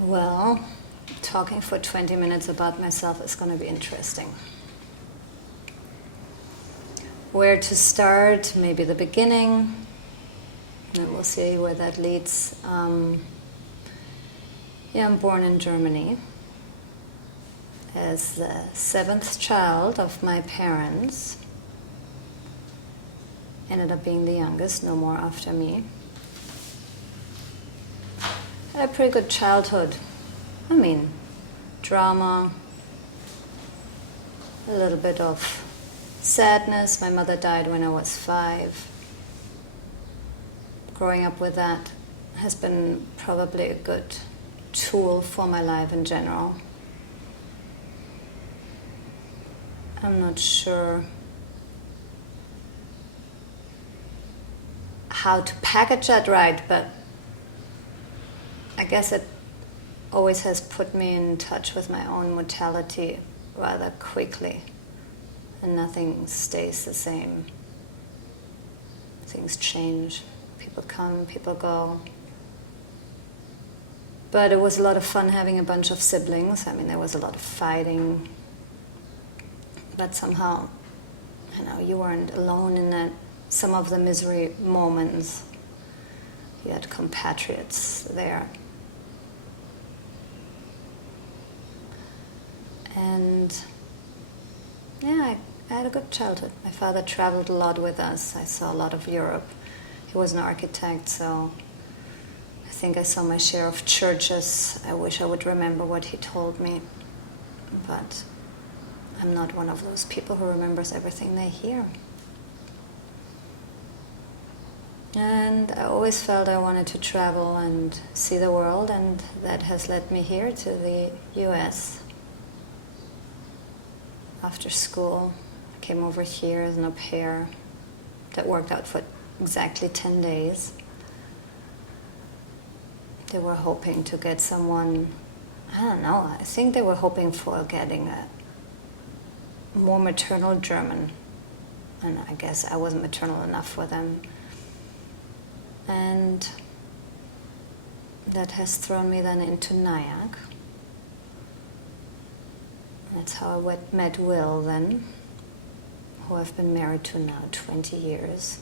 Well, talking for 20 minutes about myself is going to be interesting. Where to start? Maybe the beginning, and we'll see where that leads. I'm born in Germany as the seventh child of my parents. Ended up being the youngest, no more after me. Had a pretty good childhood. Drama, a little bit of sadness. My mother died when I was 5. Growing up with that has been probably a good tool for my life in general. I'm not sure how to package that right, but I guess it always has put me in touch with my own mortality rather quickly, and nothing stays the same. Things change, people come, people go. But it was a lot of fun having a bunch of siblings. There was a lot of fighting, but somehow, you weren't alone in that. Some of the misery moments, you had compatriots there. And I had a good childhood. My father traveled a lot with us. I saw a lot of Europe. He was an architect, so I think I saw my share of churches. I wish I would remember what he told me, but I'm not one of those people who remembers everything they hear. And I always felt I wanted to travel and see the world, and that has led me here to the US. After school, I came over here as an au pair. That worked out for exactly 10 days. They were hoping to get someone, I think they were hoping for getting a more maternal German. And I guess I wasn't maternal enough for them. And that has thrown me then into Nyack. That's how I met Will then, who I've been married to now 20 years.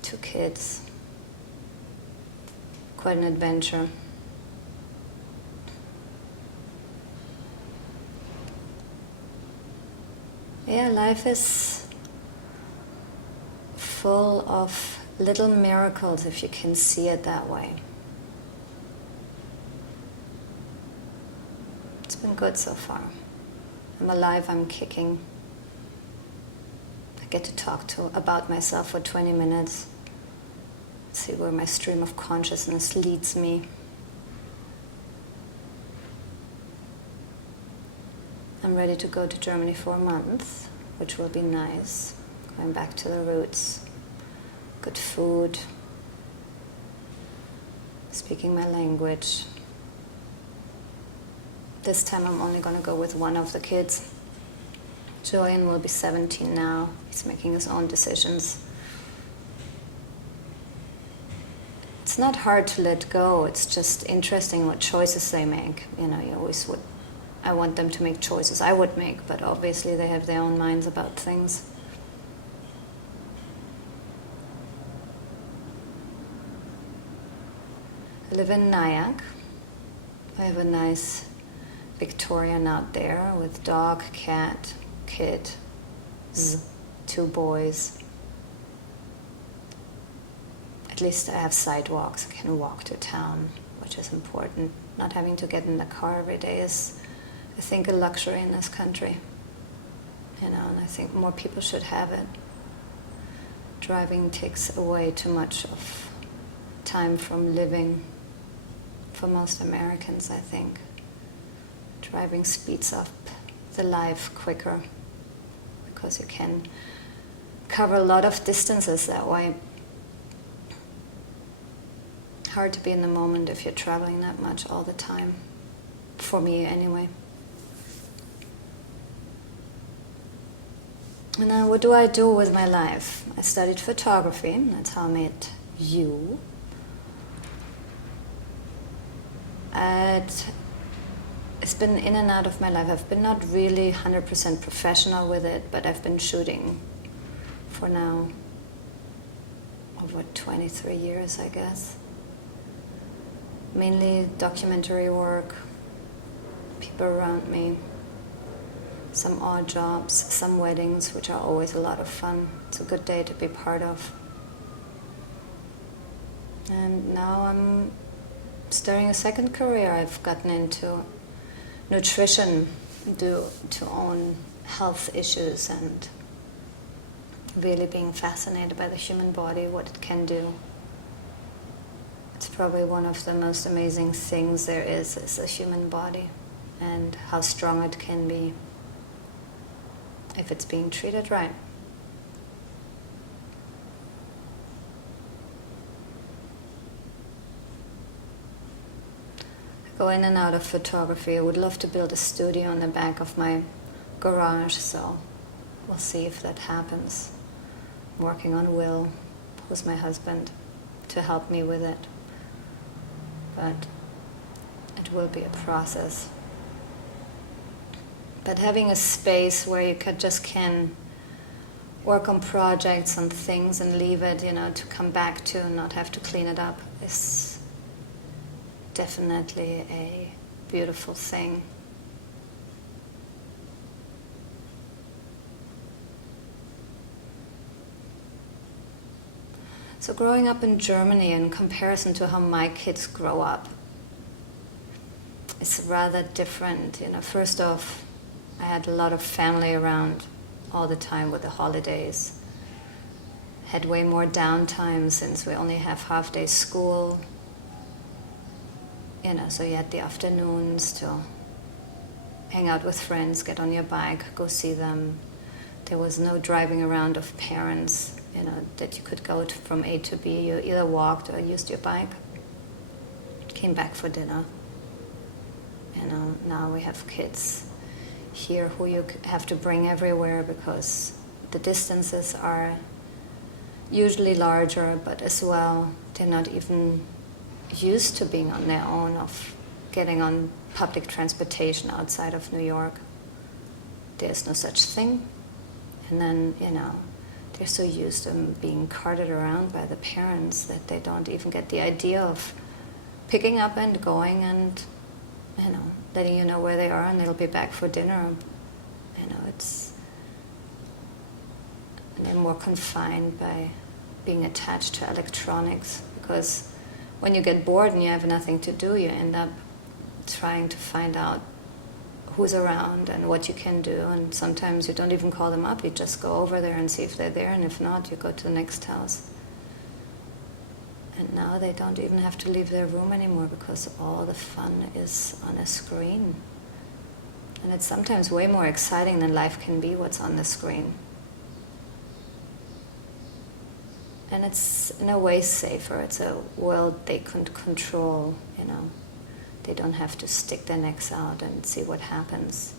2 kids. Quite an adventure. Life is full of little miracles, if you can see it that way. It's been good so far. I'm alive, I'm kicking. I get to talk about myself for 20 minutes. See where my stream of consciousness leads me. I'm ready to go to Germany for a month, which will be nice. Going back to the roots. Good food. Speaking my language. This time I'm only going to go with one of the kids. Julian will be 17 now. He's making his own decisions. It's not hard to let go. It's just interesting what choices they make. You always would. I want them to make choices I would make, but obviously they have their own minds about things. I live in Nyack. I have a nice Victorian out there with dog, cat, kid, 2 boys. At least I have sidewalks. I can walk to town, which is important. Not having to get in the car every day is, I think, a luxury in this country. And I think more people should have it. Driving takes away too much of time from living for most Americans, I think. Driving speeds up the life quicker because you can cover a lot of distances that way. Hard to be in the moment if you're traveling that much all the time. For me, anyway. And now what do I do with my life? I studied photography. That's how I met you. It's been in and out of my life. I've been not really 100% professional with it, but I've been shooting for now over 23 years, I guess. Mainly documentary work, people around me, some odd jobs, some weddings, which are always a lot of fun. It's a good day to be part of. And now I'm starting a second career. I've gotten into nutrition due to own health issues and really being fascinated by the human body, what it can do. It's probably one of the most amazing things there is the human body and how strong it can be if it's being treated right. I go in and out of photography. I would love to build a studio in the back of my garage, so we'll see if that happens. I'm working on Will, who's my husband, to help me with it. But it will be a process. But having a space where you just can work on projects and things and leave it, to come back to and not have to clean it up is definitely a beautiful thing. So growing up in Germany in comparison to how my kids grow up, it's rather different. First off, I had a lot of family around all the time with the holidays. Had way more downtime since we only have half-day school. So you had the afternoons to hang out with friends, get on your bike, go see them. There was no driving around of parents, that you could go from A to B. You either walked or used your bike. Came back for dinner. Now we have kids here who you have to bring everywhere because the distances are usually larger, but as well, they're not even used to being on their own, of getting on public transportation outside of New York. There's no such thing. And then, they're so used to being carted around by the parents that they don't even get the idea of picking up and going and, letting you know where they are and they'll be back for dinner. They're more confined by being attached to electronics, because when you get bored and you have nothing to do, you end up trying to find out who's around and what you can do, and sometimes you don't even call them up, you just go over there and see if they're there, and if not, you go to the next house. And now they don't even have to leave their room anymore because all the fun is on a screen. And it's sometimes way more exciting than life can be, what's on the screen. And it's in a way safer. It's a world they can control, They don't have to stick their necks out and see what happens.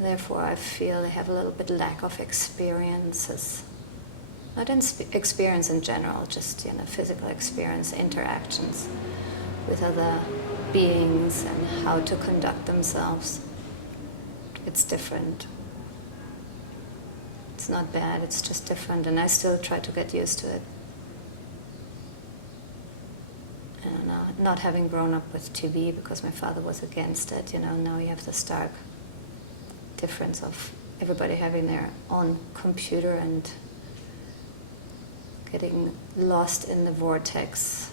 Therefore, I feel they have a little bit lack of experiences. Not experience in general, just physical experience, interactions with other beings and how to conduct themselves. It's different. It's not bad, it's just different, and I still try to get used to it. And not having grown up with TV because my father was against it, now you have the stark difference of everybody having their own computer and getting lost in the vortex.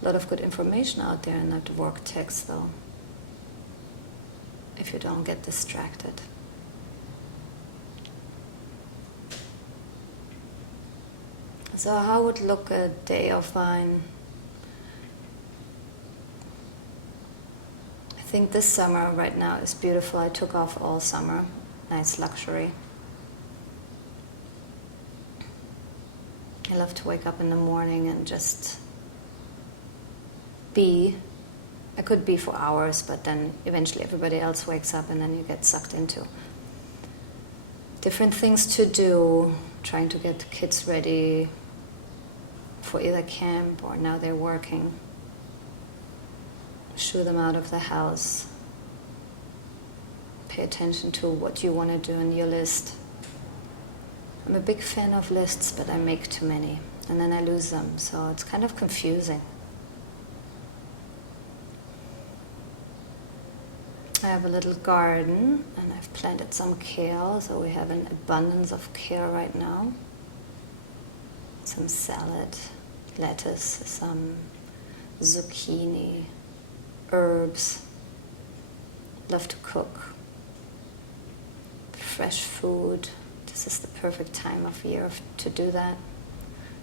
A lot of good information out there in that vortex, though, if you don't get distracted. So how would look a day of mine? I think this summer right now is beautiful. I took off all summer. Nice luxury. I love to wake up in the morning and just be. I could be for hours, but then eventually everybody else wakes up and then you get sucked into different things to do, trying to get kids ready for either camp or now they're working. Shoo them out of the house. Pay attention to what you want to do in your list. I'm a big fan of lists, but I make too many, and then I lose them, so it's kind of confusing. I have a little garden, and I've planted some kale, so we have an abundance of kale right now. Some salad, lettuce, some zucchini, herbs. Love to cook. Fresh food. This is the perfect time of year to do that.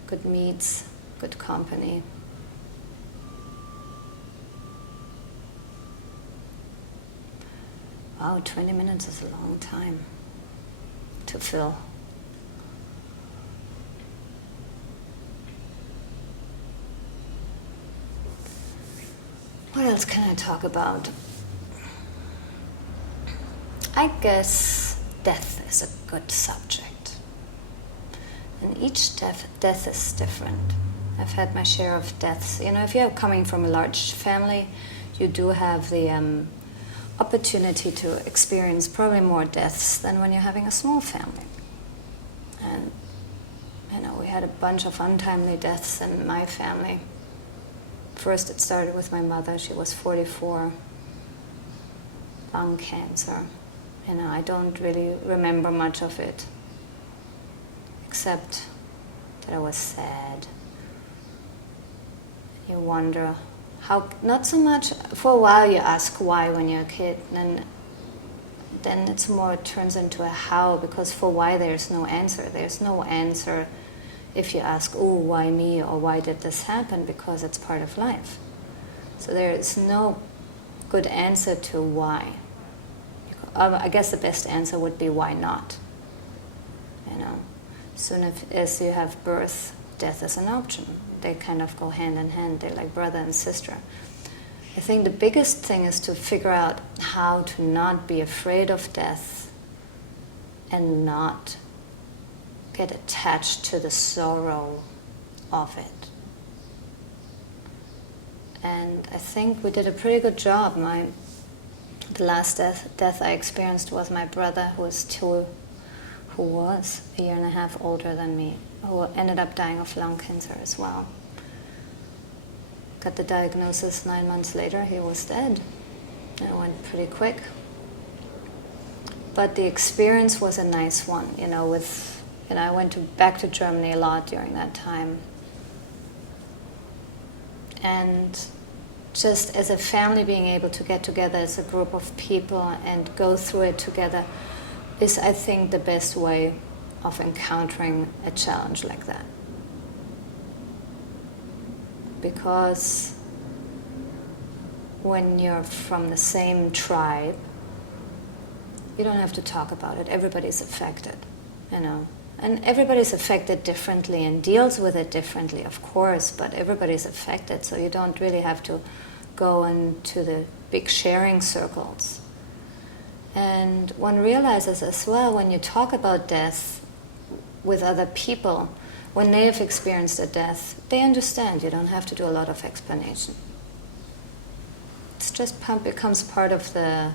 Good meats, good company. Wow, 20 minutes is a long time to fill. What else can I talk about? I guess death is a good subject. And each death is different. I've had my share of deaths. You know, if you're coming from a large family, you do have the opportunity to experience probably more deaths than when you're having a small family. And, you know, we had a bunch of untimely deaths in my family. First it started with my mother. She was 44, lung cancer. You know, I don't really remember much of it, except that I was sad. You wonder how, not so much, for a while you ask why when you're a kid, and then it's more, it turns into a how, because for why there's no answer. There's no answer if you ask, oh, why me, or why did this happen, because it's part of life. So there is no good answer to why. I guess the best answer would be why not. You know, soon as you have birth, death is an option. They kind of go hand in hand. They're like brother and sister. I think the biggest thing is to figure out how to not be afraid of death and not get attached to the sorrow of it. And I think we did a pretty good job. The last death I experienced was my brother, who was a year and a half older than me, who ended up dying of lung cancer as well. Got the diagnosis 9 months later, he was dead. And it went pretty quick. But the experience was a nice one, you know, I went back to Germany a lot during that time. And just as a family, being able to get together as a group of people and go through it together is, I think, the best way of encountering a challenge like that. Because when you're from the same tribe, you don't have to talk about it. Everybody's affected, you know. And everybody's affected differently and deals with it differently, of course, but everybody's affected, so you don't really have to go into the big sharing circles. And one realizes as well, when you talk about death with other people, when they have experienced a death, they understand. You don't have to do a lot of explanation. It's just becomes part of the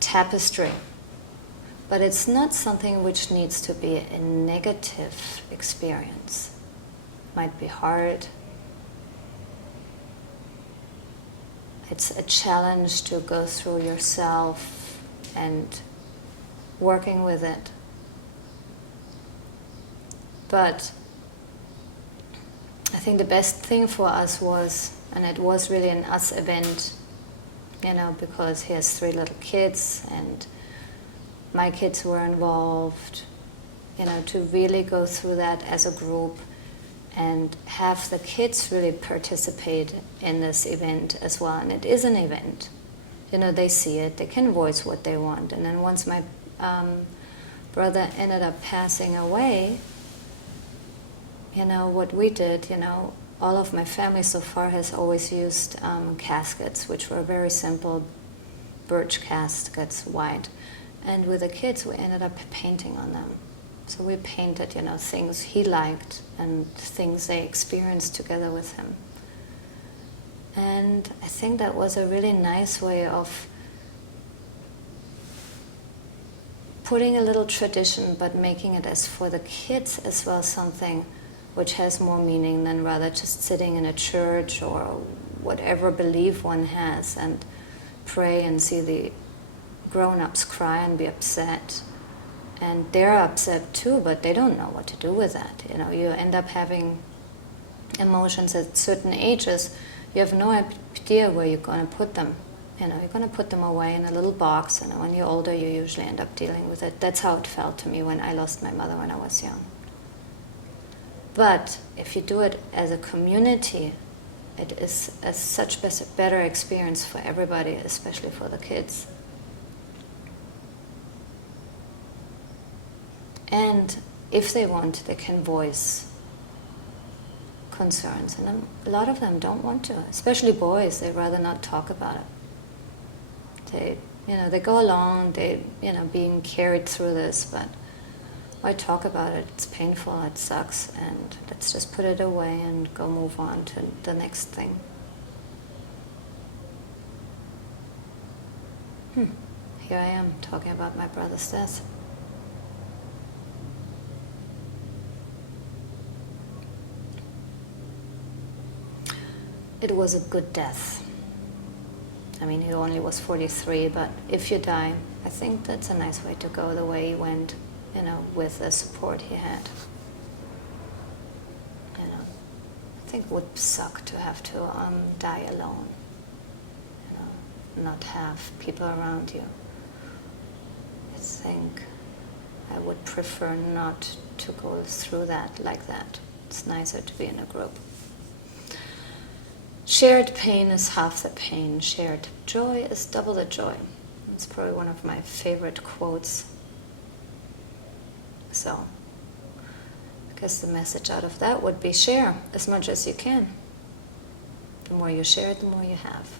tapestry. But it's not something which needs to be a negative experience. It might be hard. It's a challenge to go through yourself and working with it. But I think the best thing for us was, and it was really an us event, you know, because he has 3 little kids and my kids were involved, you know, to really go through that as a group and have the kids really participate in this event as well. And it is an event. You know, they see it, they can voice what they want. And then once my brother ended up passing away, you know, what we did, you know, all of my family so far has always used caskets, which were very simple birch caskets, white. And with the kids, we ended up painting on them. So we painted, things he liked and things they experienced together with him. And I think that was a really nice way of putting a little tradition, but making it as for the kids as well something which has more meaning than rather just sitting in a church or whatever belief one has and pray and see the grown-ups cry and be upset. And they're upset too, but they don't know what to do with that. You end up having emotions at certain ages. You have no idea where you're going to put them. You're going to put them away in a little box, and when you're older, you usually end up dealing with it. That's how it felt to me when I lost my mother when I was young. But if you do it as a community, it is a such better experience for everybody, especially for the kids. And if they want, they can voice concerns. And a lot of them don't want to, especially boys. They'd rather not talk about it. They go along, being carried through this, but why talk about it? It's painful, it sucks, and let's just put it away and go move on to the next thing. Here I am talking about my brother's death. It was a good death. I mean, he only was 43, but if you die, I think that's a nice way to go, the way he went, with the support he had. I think it would suck to have to die alone, not have people around you. I think I would prefer not to go through that like that. It's nicer to be in a group. Shared pain is half the pain. Shared joy is double the joy. It's probably one of my favorite quotes. So, I guess the message out of that would be share as much as you can. The more you share, the more you have.